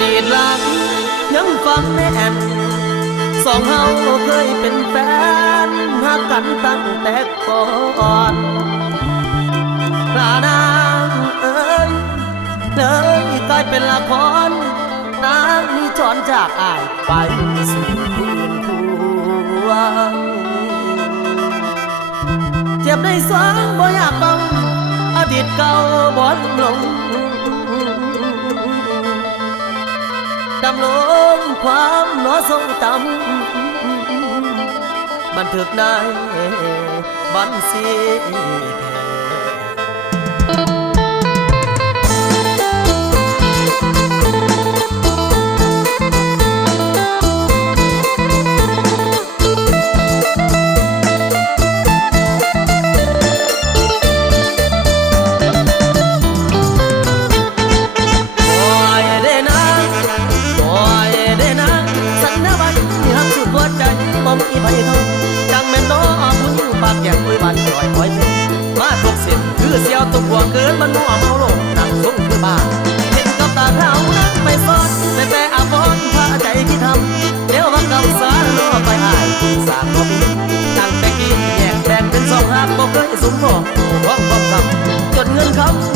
ดีตหลังยังฟังแน่นสองเฮาเคยเป็นแฟนหักกันตั้งแต่ก่อนพระนางเอ้ยเลยกลายเป็นละครนางนี่จรจากอ้ายไปสู่ผู้อื่นผู้วังเจ็บในสวงบ่อยากบังอดีตเก่าบ่ลงดำลงความหนอทรงต่ำบันทึกในบัญชีมีไผเขาจังแม่นน้อผู้หญิงปากแก่คุยบันปล่อยปล่อยเพลงมาทุกเส้นคือเสียวตุกหัวเกินมันนัวเมาโลกนั่งสงคือบ้าเห็นกับตาเขานั่งไปซอดแต่อาบอนพาใจที่ทำเดี๋ยวว่ากับสารล้อไปอายสามบ่มีตั้งแต่กี้แยกแบ่งเป็นสองหากบ่เคยสมบอกห้องคำจนเงินคำ